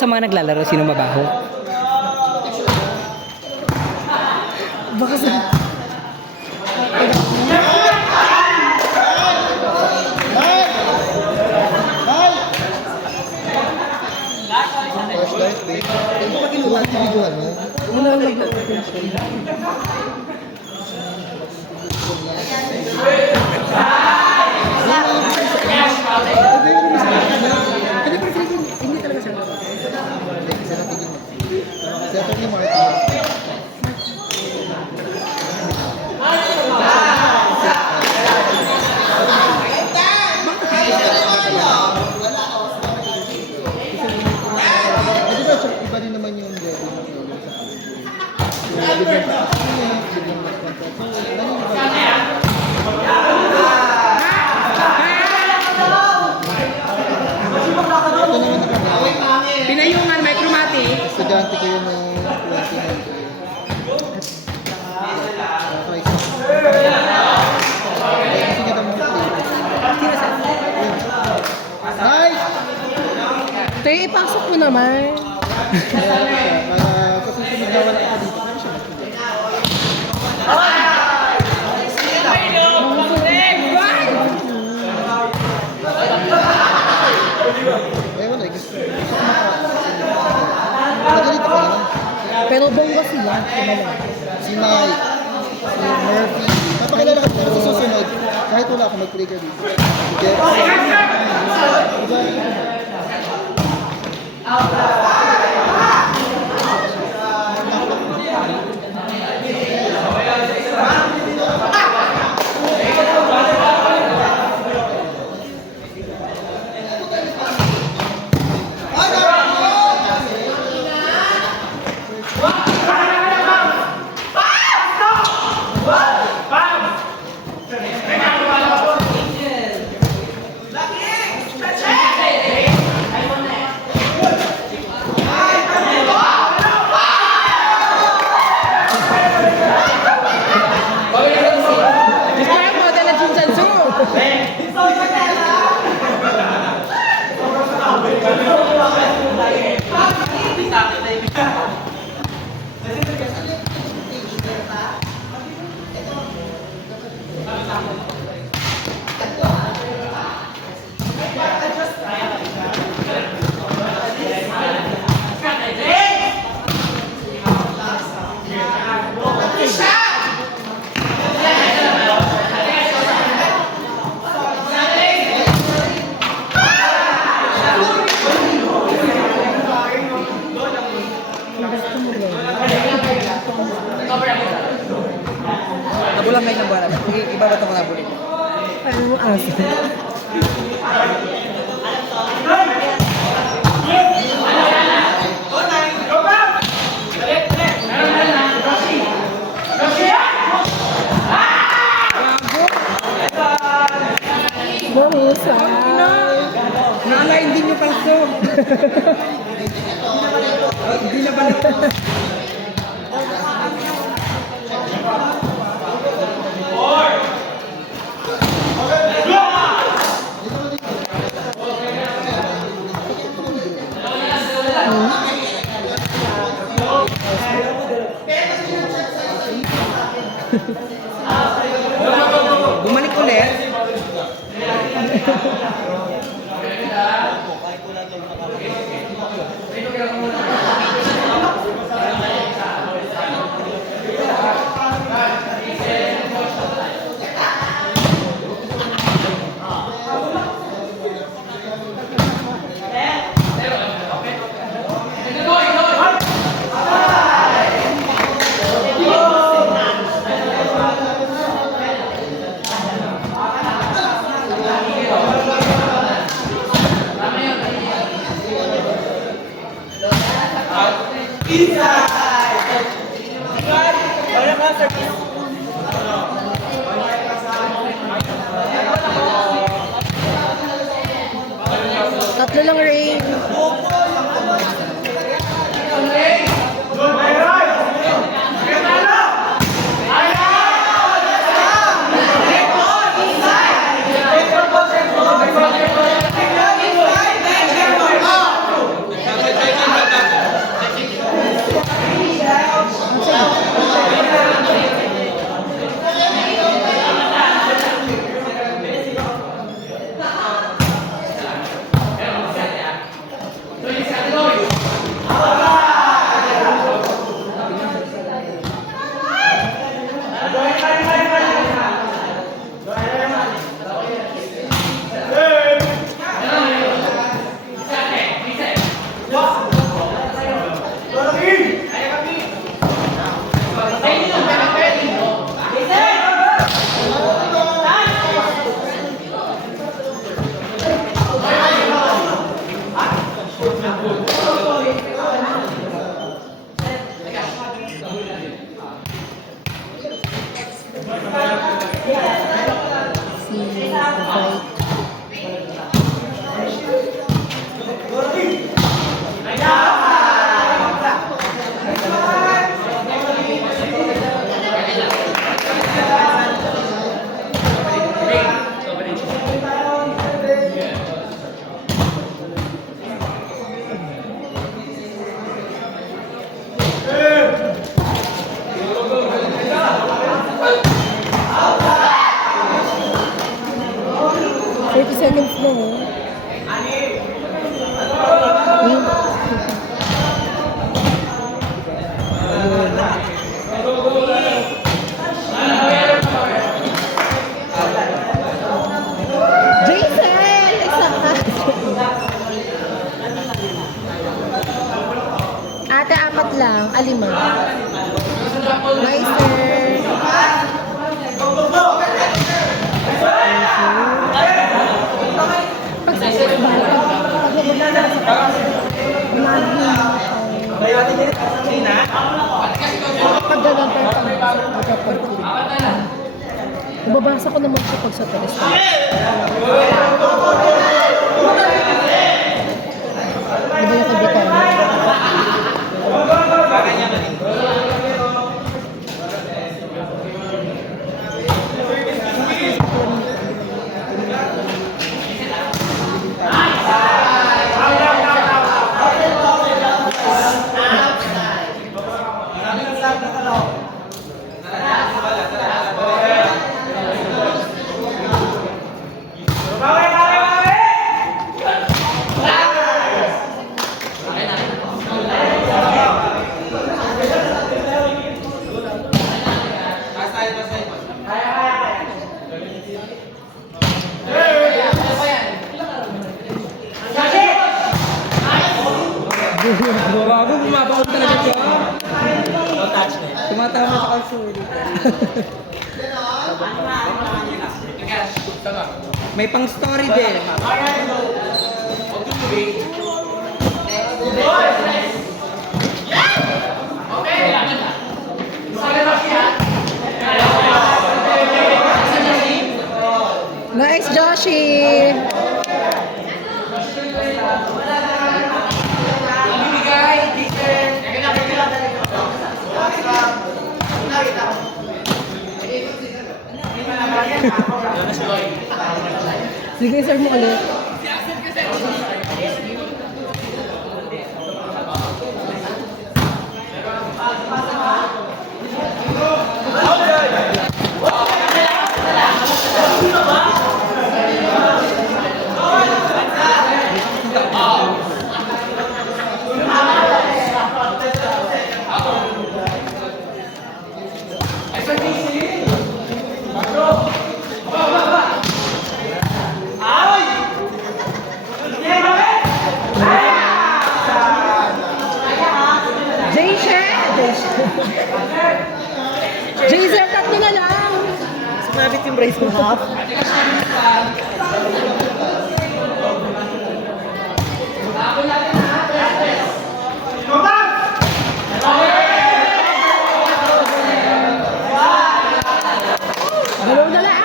sa mga naglalaro, sino mabaho? Baka sa... Flashlight, babe. Ito ba kinuha ang videohan mo? Wala lang. Hindi talaga siya. Kasi natigil mo. Siya ito yung Martin. Iba din naman yung level ng flow sa Pinayungan, may chromatic. Estudyante ko yun ng platinum. Kasi nga naman nice! Te, ipasok mo naman. Para sa susunod na wala ka dito. Ano siya? Eh, wala. Gusto nagalito ka naman. Pero bongga sila. Si Mike, si Murphy. Napakilala ka pero sa susunod. Kahit wala ako mag-play ka dito. Jeff. Nabulang kayo ng buwan. Iba ba ito mga nabuling? Ano mo asa? Naalay, hindi nyo palso. Hindi na palito. Bumalik ulit. Si White. Seconds lang oh. Jason! Ate, apat lang. Alima. Nice, sir. Nababasa ko naman siya pag sa telescope. Hindi ako dito. Bago, bumabaon talaga siya. Tumatama sa kalsuri. May pang story din. Nice, Joshi! Sige, serve mo ulit. Jason, tatlo na lang. Sumabit yung brace mo half. Dalaw na lang.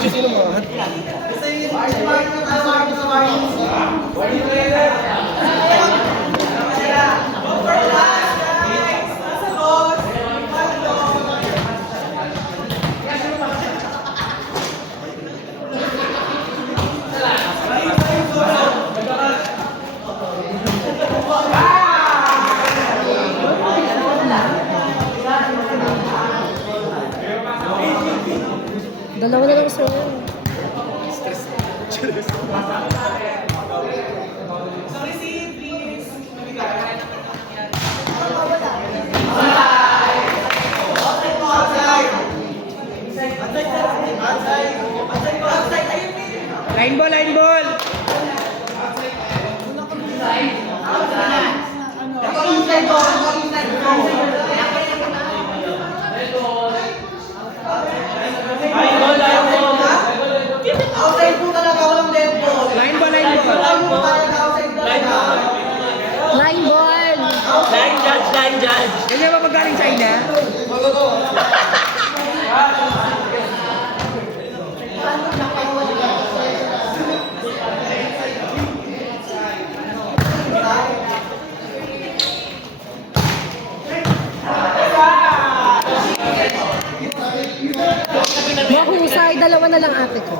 Sino mo? Dalawa na lang, sir. Line ball, line ball! Dalawa na lang ate ko.